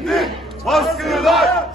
şimdi baskılar